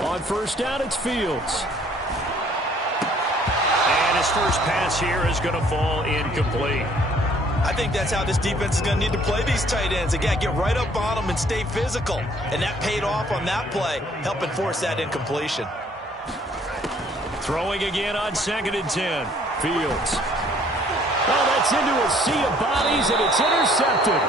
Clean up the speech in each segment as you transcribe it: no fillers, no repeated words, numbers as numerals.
On first down, it's Fields. And his first pass here is going to fall incomplete. I think that's how this defense is going to need to play these tight ends. Again, get right up on them and stay physical. And that paid off on that play, helping force that incompletion. Throwing again on 2nd and 10. Fields. Oh, that's into a sea of bodies, and it's intercepted.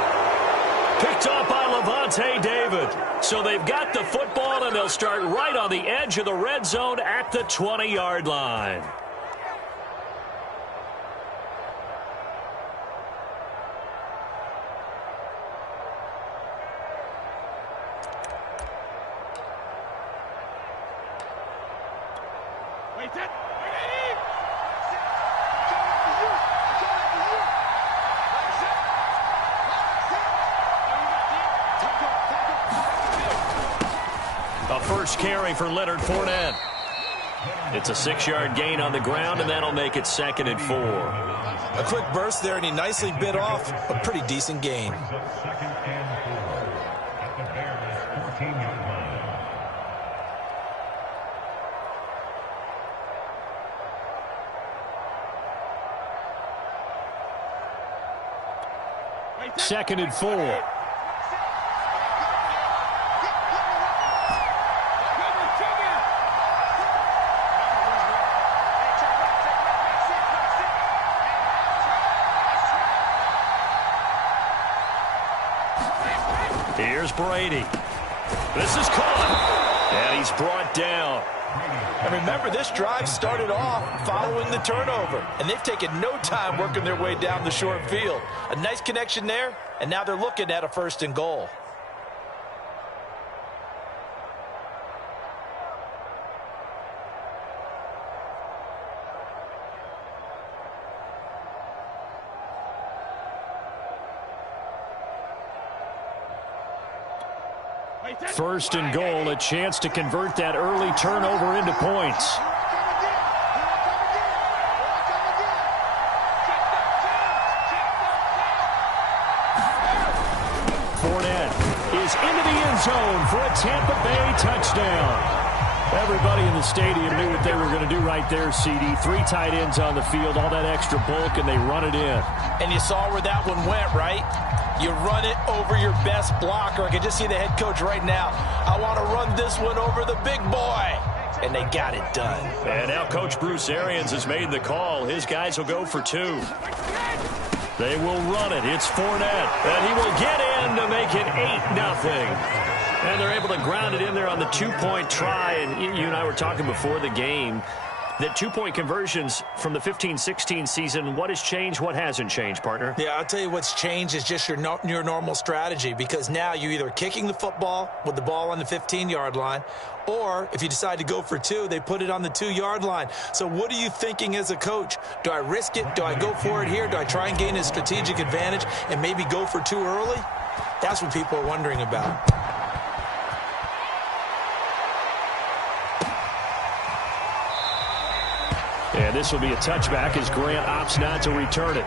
Picked off by Levante David. So they've got the football, and they'll start right on the edge of the red zone at the 20-yard line. First carry for Leonard Fournette. It's a 6-yard gain on the ground, and that'll make it 2nd and 4. A quick burst there, and he nicely bit off a pretty decent gain. Second and 4. Here's Brady. This is caught. And he's brought down. And remember, this drive started off following the turnover. And they've taken no time working their way down the short field. A nice connection there, and now they're looking at a 1st and goal. First and goal, a chance to convert that early turnover into points. Fournette is into the end zone for a Tampa Bay touchdown. Everybody in the stadium knew what they were going to do right there, CD. 3 tight ends on the field, all that extra bulk, and they run it in. And you saw where that one went, right? You run it over your best blocker. I can just see the head coach right now. I want to run this one over the big boy. And they got it done. And now Coach Bruce Arians has made the call. His guys will go for 2. They will run it. It's Fournette. And he will get in to make it 8-0. And they're able to ground it in there on the 2-point try. And you and I were talking before the game that 2-point conversions from the 15-16 season, what has changed, what hasn't changed, partner? Yeah, I'll tell you what's changed is just your normal strategy, because now you're either kicking the football with the ball on the 15-yard line, or if you decide to go for 2, they put it on the 2-yard line. So what are you thinking as a coach? Do I risk it? Do I go for it here? Do I try and gain a strategic advantage and maybe go for 2 early? That's what people are wondering about. And this will be a touchback as Grant opts not to return it.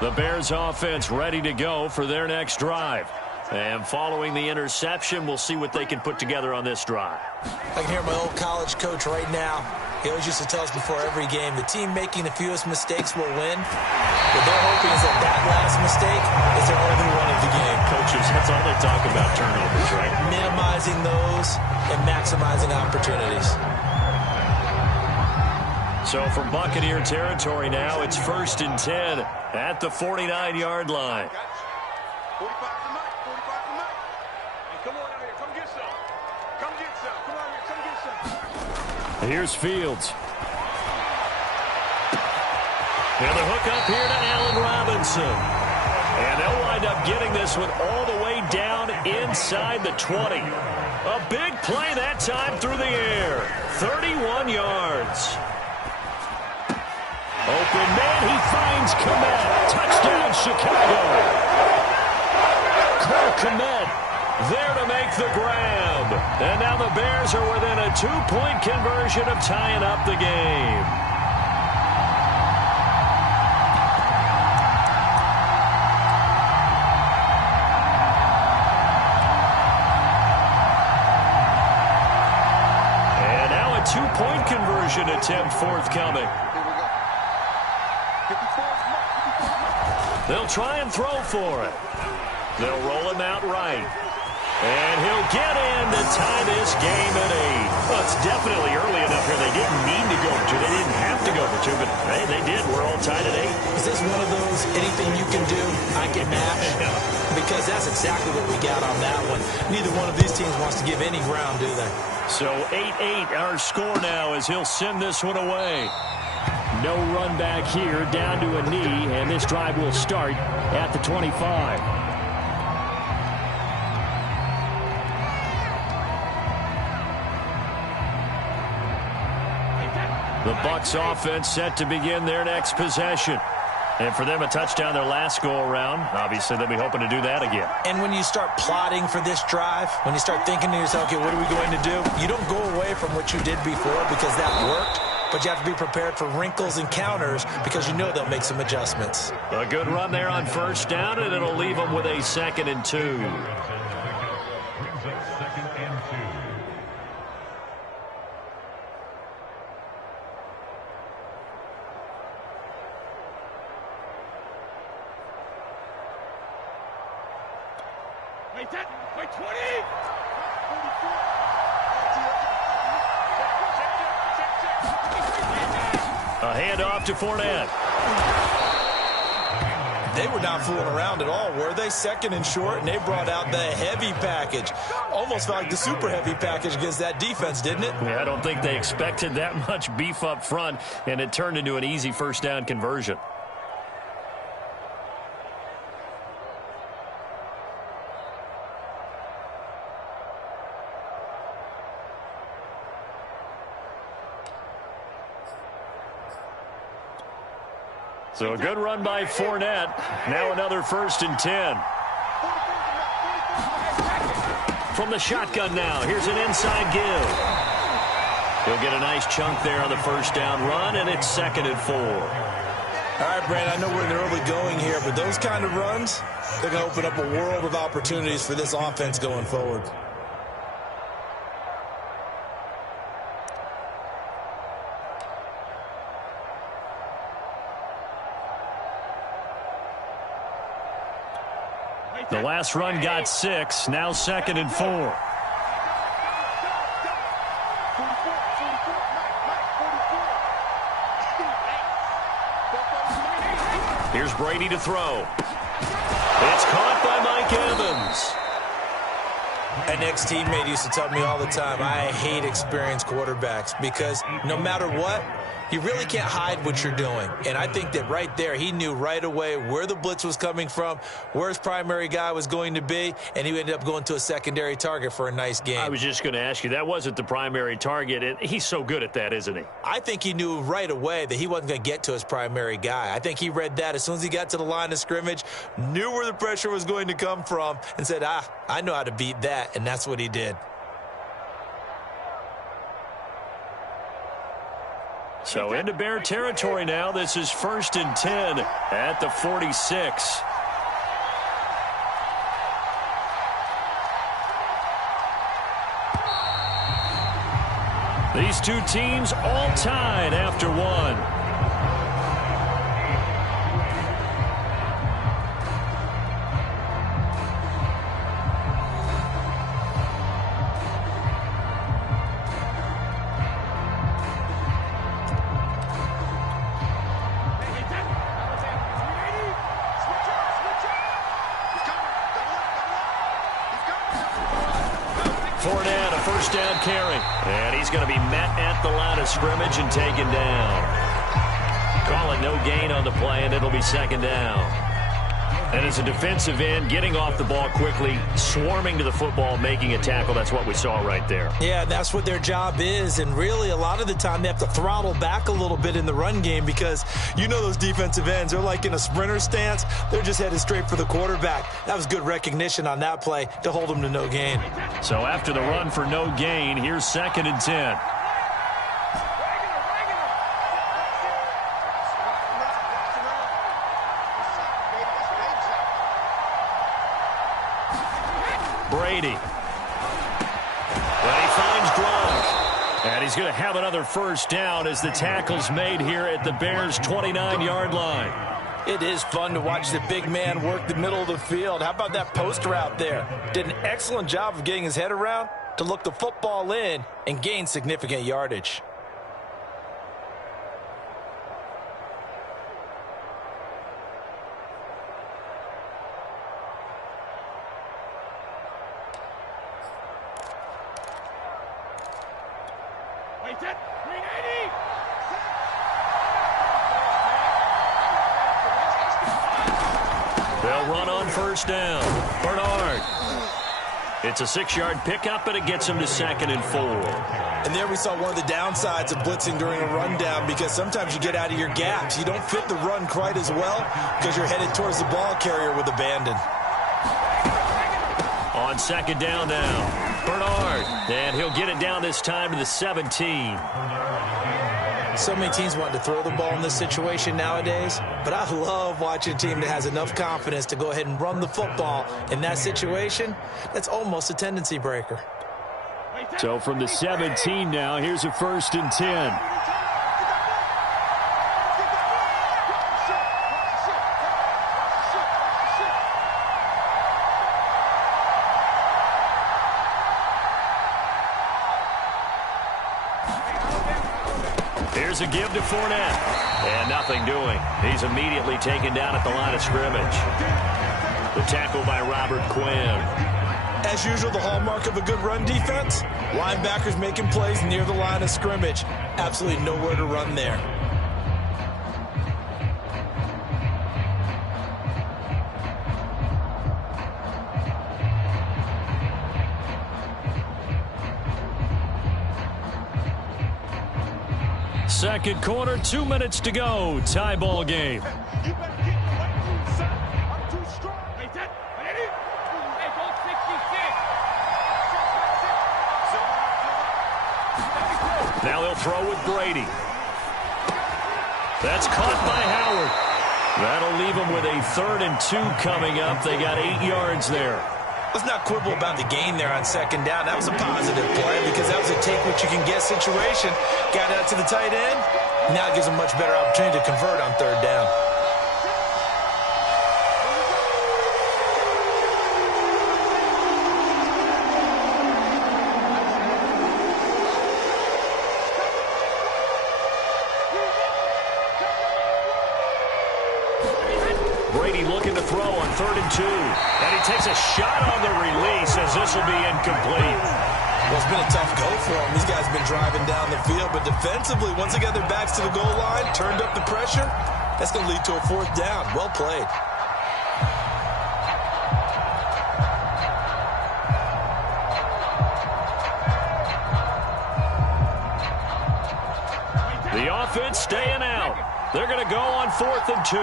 The Bears offense ready to go for their next drive. And following the interception, we'll see what they can put together on this drive. I can hear my old college coach right now. He always used to tell us before every game, the team making the fewest mistakes will win. What they're hoping is that last mistake is their only one of the game. Coaches, that's all they talk about, turnovers, right? Minimizing those and maximizing opportunities. So from Buccaneer territory now, it's 1st and 10 at the 49-yard line. Here's Fields. And the hook up here to Allen Robinson. And they'll wind up getting this one all the way down inside the 20. A big play that time through the air. 31 yards. Chicago. Cole Kmet there to make the grab. And now the Bears are within a 2-point conversion of tying up the game. And now a 2-point conversion attempt forthcoming. They'll try and throw for it. They'll roll him out right. And he'll get in to tie this game at 8. Well, it's definitely early enough here. They didn't need to go for 2. They didn't have to go for 2, but hey, they did. We're all tied at 8. Is this one of those anything you can do, I can match? Because that's exactly what we got on that one. Neither one of these teams wants to give any ground, do they? So 8-8 our score now as he'll send this one away. No run back here, down to a knee, and this drive will start at the 25. The Bucs offense set to begin their next possession. And for them, a touchdown their last go-around. Obviously, they'll be hoping to do that again. And when you start plotting for this drive, when you start thinking to yourself, okay, what are we going to do? You don't go away from what you did before because that worked. But you have to be prepared for wrinkles and counters because you know they'll make some adjustments. A good run there on first down, and it'll leave them with a 2nd and 2. Wait, 20! A handoff to Fournette. They were not fooling around at all, were they? 2nd and short, and they brought out the heavy package. Almost felt like the super heavy package against that defense, didn't it? Yeah, I don't think they expected that much beef up front, and it turned into an easy first down conversion. So a good run by Fournette. Now another 1st and 10. From the shotgun now, here's an inside give. He'll get a nice chunk there on the first down run, and it's 2nd and 4. All right, Brand, I know we're in the early going here, but those kind of runs, they're going to open up a world of opportunities for this offense going forward. The last run got 6, now 2nd and 4. Here's Brady to throw. It's caught by Mike Evans. An ex-teammate used to tell me all the time, I hate experienced quarterbacks because no matter what, you really can't hide what you're doing. And I think that right there, he knew right away where the blitz was coming from, where his primary guy was going to be, and he ended up going to a secondary target for a nice game. I was just going to ask you, that wasn't the primary target, and he's so good at that, isn't he? I think he knew right away that he wasn't going to get to his primary guy. I think he read that as soon as he got to the line of scrimmage, knew where the pressure was going to come from, and said, I know how to beat that, and that's what he did. So into Bear territory now. This is 1st and 10 at the 46. These two teams all tied after one. Fournette, a first down carry. And he's going to be met at the line of scrimmage and taken down. Call it no gain on the play, and it'll be 2nd down. And as a defensive end, getting off the ball quickly, swarming to the football, making a tackle, that's what we saw right there. Yeah, that's what their job is. And really, a lot of the time, they have to throttle back a little bit in the run game because you know those defensive ends, they're like in a sprinter stance. They're just headed straight for the quarterback. That was good recognition on that play to hold them to no gain. So after the run for no gain, here's 2nd and 10. Brady. But he finds Gronk. And he's going to have another first down as the tackle's made here at the Bears' 29-yard line. It is fun to watch the big man work the middle of the field. How about that post route there? Did an excellent job of getting his head around to look the football in and gain significant yardage. They'll run on first down. Bernard. It's a 6-yard pickup, and it gets him to 2nd and 4. And there we saw one of the downsides of blitzing during a rundown because sometimes you get out of your gaps. You don't fit the run quite as well because you're headed towards the ball carrier with abandon. On 2nd down now, Bernard. And he'll get it down this time to the 17. So many teams want to throw the ball in this situation nowadays, but I love watching a team that has enough confidence to go ahead and run the football in that situation. That's almost a tendency breaker. So from the 17 now, here's a 1st and 10. Here's a give to Fournette. And nothing doing. He's immediately taken down at the line of scrimmage. The tackle by Robert Quinn. As usual, the hallmark of a good run defense, linebackers making plays near the line of scrimmage. Absolutely nowhere to run there. Second quarter, 2 minutes to go. Tie ball game. Now they'll throw with Brady. That's caught by Howard. That'll leave them with a 3rd and 2 coming up. They got 8 yards there. Let's not quibble about the gain there on 2nd down. That was a positive play because that was a take-what-you-can-get situation. Got out to the tight end. Now it gives them a much better opportunity to convert on 3rd down. Brady looking to throw on 3rd and 2. And he takes a shot on the release as this will be incomplete. Well, it's been a tough go for them. These guys have been driving down the field, but defensively, once they got their backs to the goal line, turned up the pressure, that's going to lead to a 4th down. Well played. The offense staying out. They're going to go on 4th and 2.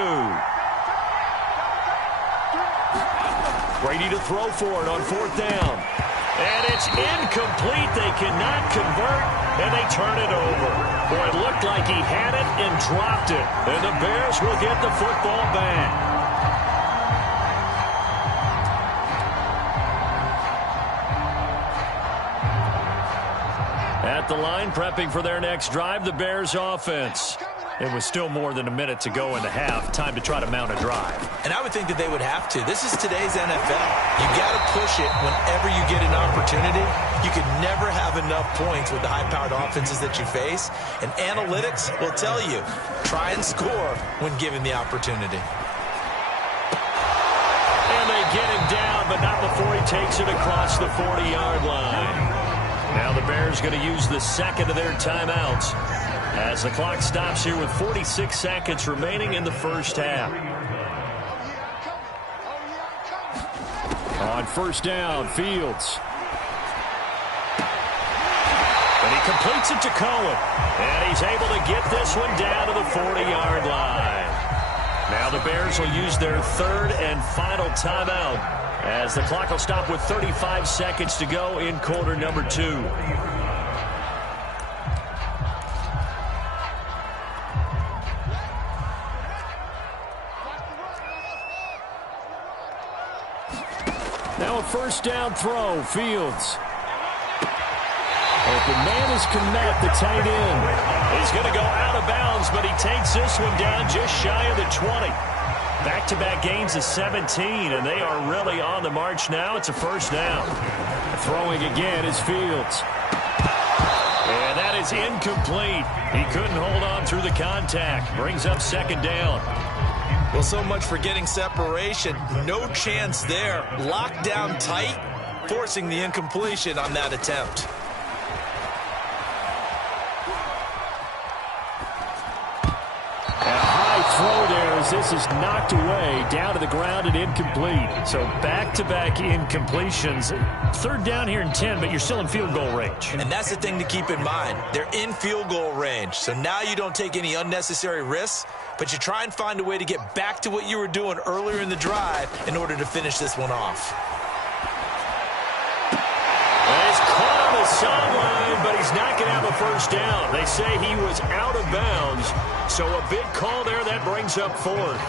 Brady to throw for it on 4th down. And it's incomplete. They cannot convert, and they turn it over. Boy, it looked like he had it and dropped it. And the Bears will get the football back. At the line, prepping for their next drive, the Bears offense. It was still more than a minute to go in the half. Time to try to mount a drive. And I would think that they would have to. This is today's NFL. You got to push it whenever you get an opportunity. You can never have enough points with the high-powered offenses that you face. And analytics will tell you, try and score when given the opportunity. And they get him down, but not before he takes it across the 40-yard line. Now the Bears going to use the second of their timeouts as the clock stops here with 46 seconds remaining in the first half. On first down, Fields. And he completes it to Cohen. And he's able to get this one down to the 40-yard line. Now the Bears will use their third and final timeout as the clock will stop with 35 seconds to go in quarter number 2. Now a first down throw, Fields. Open man is Kmet, the tight end. He's going to go out of bounds, but he takes this one down just shy of the 20. Back-to-back gains of 17, and they are really on the march now. It's a first down. Throwing again is Fields. And that is incomplete. He couldn't hold on through the contact. Brings up second down. Well, so much for getting separation. No chance there. Locked down tight, forcing the incompletion on that attempt. Throw there as this is knocked away, down to the ground and incomplete. So back-to-back incompletions. Third down here in 10, but you're still in field goal range. And that's the thing to keep in mind. They're in field goal range. So now you don't take any unnecessary risks, but you try and find a way to get back to what you were doing earlier in the drive in order to finish this one off. And he's caught on the sideline, but he's not going to have a first down. They say he was out of bounds. So a big call there that brings up fourth.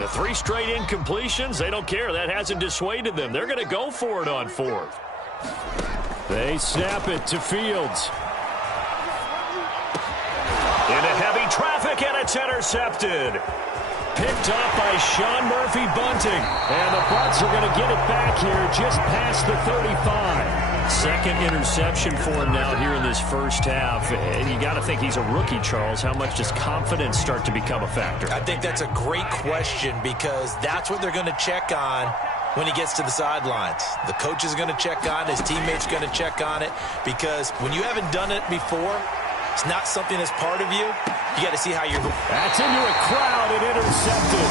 The 3 straight incompletions, they don't care. That hasn't dissuaded them. They're going to go for it on fourth. They snap it to Fields. Into heavy traffic, and it's intercepted. Picked up by Sean Murphy-Bunting. And the Bucs are going to get it back here just past the 35. Second interception for him now here in this first half. And you got to think he's a rookie, Charles. How much does confidence start to become a factor? I think that's a great question because that's what they're going to check on when he gets to the sidelines. The coach is going to check on it. His teammates going to check on it because when you haven't done it before, it's not something that's part of you. You got to see how you're... That's into a crowd and intercepted.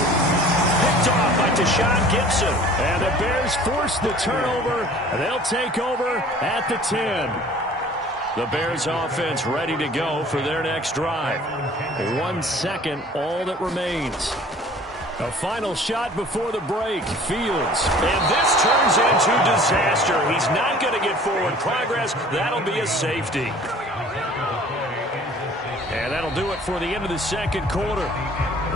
Picked off by Deshaun Gibson. And the Bears force the turnover. They'll take over at the 10. The Bears offense ready to go for their next drive. 1 second, all that remains. A final shot before the break. Fields. And this turns into disaster. He's not going to get forward progress. That'll be a safety. And that'll do it for the end of the second quarter.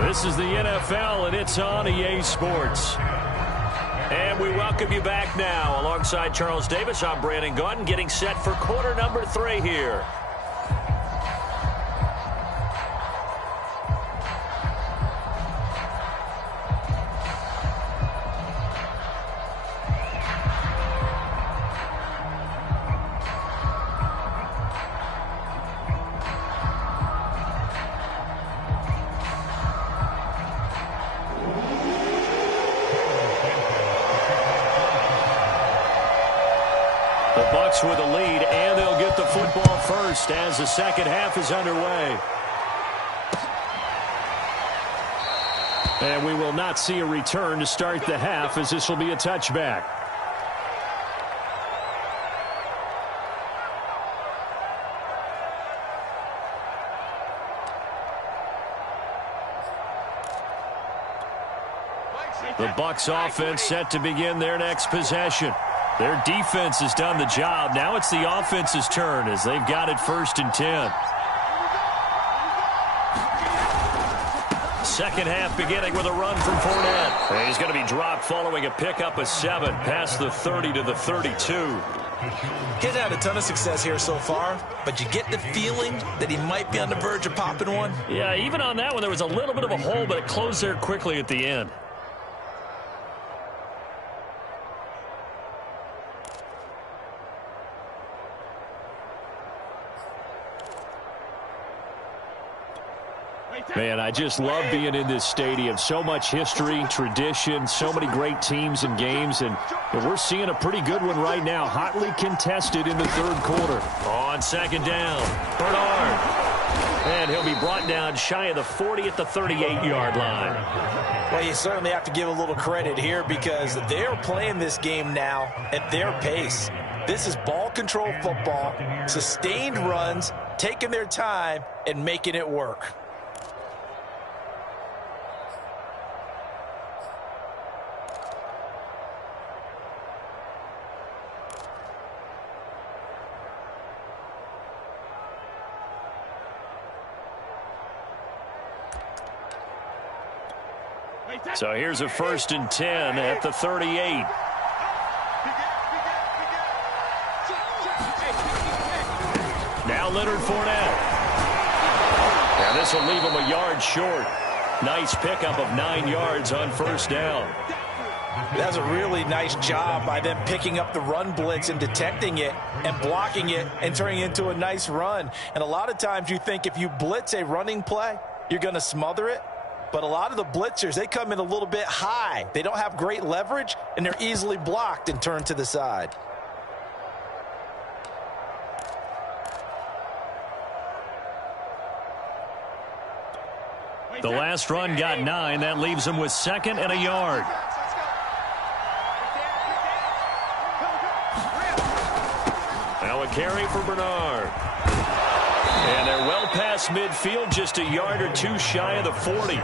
This is the NFL, and it's on EA Sports. And we welcome you back now. Alongside Charles Davis, I'm Brandon Gaudin, getting set for quarter number 3 here. With a lead, and they'll get the football first as the second half is underway. And we will not see a return to start the half, as this will be a touchback. The Bucs offense set to begin their next possession. Their defense has done the job. Now it's the offense's turn as they've got it 1st and 10. Second half beginning with a run from Fournette. He's going to be dropped following a pickup of 7 past the 30 to the 32. He's had a ton of success here so far, but you get the feeling that he might be on the verge of popping one. Yeah, even on that one, there was a little bit of a hole, but it closed there quickly at the end. Man, I just love being in this stadium. So much history, tradition, so many great teams and games, and we're seeing a pretty good one right now, hotly contested in the third quarter. On second down, Bernard. And he'll be brought down shy of the 40 at the 38-yard line. Well, you certainly have to give a little credit here because they're playing this game now at their pace. This is ball control football, sustained runs, taking their time, and making it work. So here's a 1st and 10 at the 38. Now Leonard Fournette. And this will leave him a yard short. Nice pickup of 9 yards on 1st down. That's a really nice job by them picking up the run blitz and detecting it and blocking it and turning it into a nice run. And a lot of times you think if you blitz a running play, you're going to smother it. But a lot of the blitzers, they come in a little bit high. They don't have great leverage, and they're easily blocked and turned to the side. The last run got 9. That leaves him with 2nd and a yard. Now a carry for Bernard. And they're well past midfield, just a yard or two shy of the 40.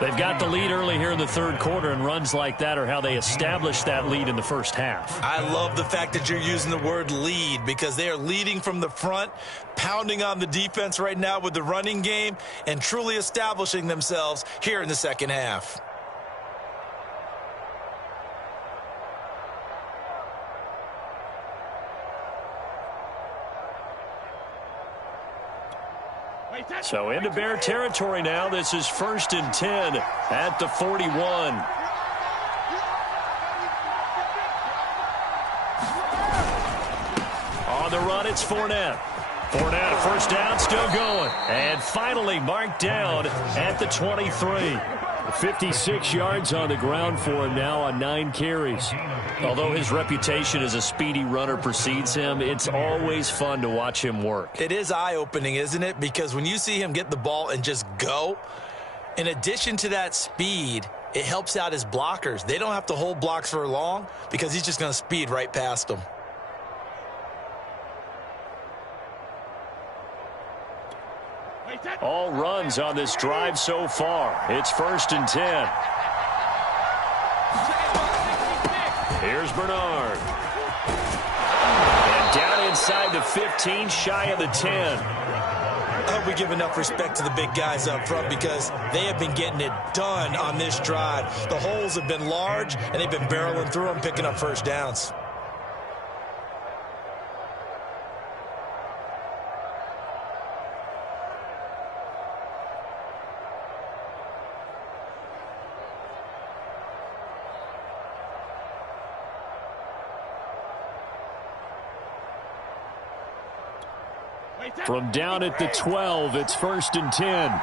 They've got the lead early here in the 3rd quarter, and runs like that are how they establish that lead in the 1st half. I love the fact that you're using the word lead because they are leading from the front, pounding on the defense right now with the running game, and truly establishing themselves here in the 2nd half. So into Bear territory now. This is 1st and 10 at the 41. On the run, it's Fournette. Fournette, a 1st down, still going. And finally marked down at the 23. 56 yards on the ground for him now on 9 carries. Although his reputation as a speedy runner precedes him, it's always fun to watch him work. It is eye-opening, isn't it? Because when you see him get the ball and just go, in addition to that speed, it helps out his blockers. They don't have to hold blocks for long because he's just going to speed right past them. All runs on this drive so far. It's 1st and 10. Here's Bernard. And down inside the 15, shy of the 10. I hope we give enough respect to the big guys up front because they have been getting it done on this drive. The holes have been large, and they've been barreling through them, picking up 1st downs. From down at the 12, it's 1st and 10.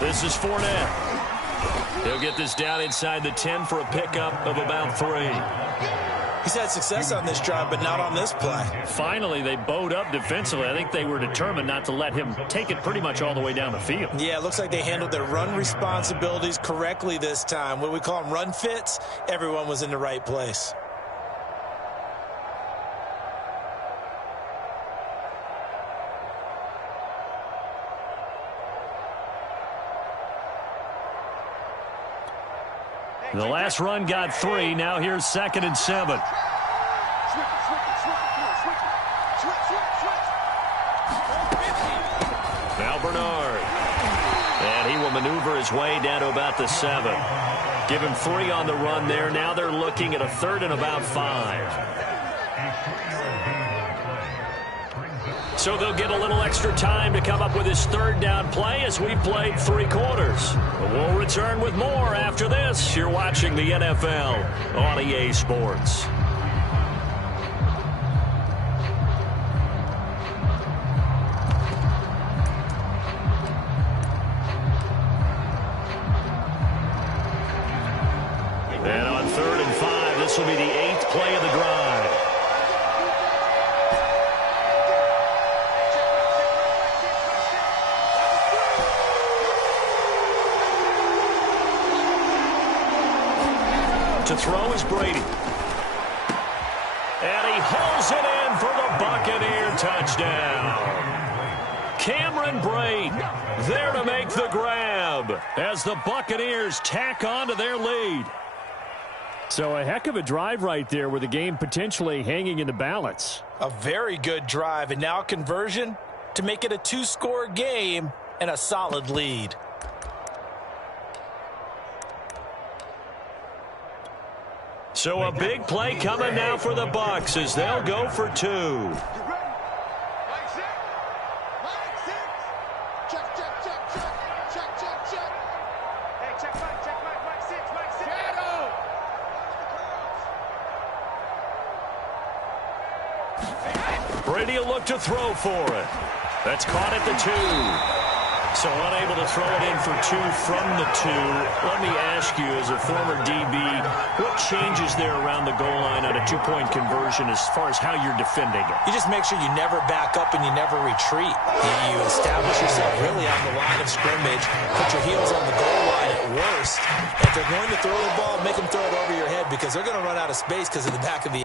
This is Fournette. He'll get this down inside the 10 for a pickup of about 3. He's had success on this drive, but not on this play. Finally, they bowed up defensively. I think they were determined not to let him take it pretty much all the way down the field. Yeah, it looks like they handled their run responsibilities correctly this time. What we call them run fits, everyone was in the right place. The last run got 3. Now here's 2nd and 7. Now Bernard. And he will maneuver his way down to about the 7. Give him 3 on the run there. Now they're looking at a 3rd and about 5. So they'll get a little extra time to come up with his 3rd down play as we played 3 quarters. We'll return with more after this. You're watching the NFL on EA Sports. And on 3rd and 5, this This will be the 8th play of the drive. To throw is Brady. And he hauls it in for the Buccaneer touchdown. Cameron Brate there to make the grab as the Buccaneers tack on to their lead. So a heck of a drive right there with the game potentially hanging in the balance. A very good drive, and now conversion to make it a 2-score game and a solid lead. So a big play coming now for the Bucs as they'll go for 2. Brady will look to throw for it. That's caught at the 2. So unable to throw it in for 2 from the 2. Let me ask you, as a former DB, what changes there around the goal line on a 2-point conversion as far as how you're defending it? You just make sure you never back up and you never retreat. You establish yourself really on the line of scrimmage, put your heels on the goal line at worst. If they're going to throw the ball, make them throw it over your head because they're going to run out of space because of the back of the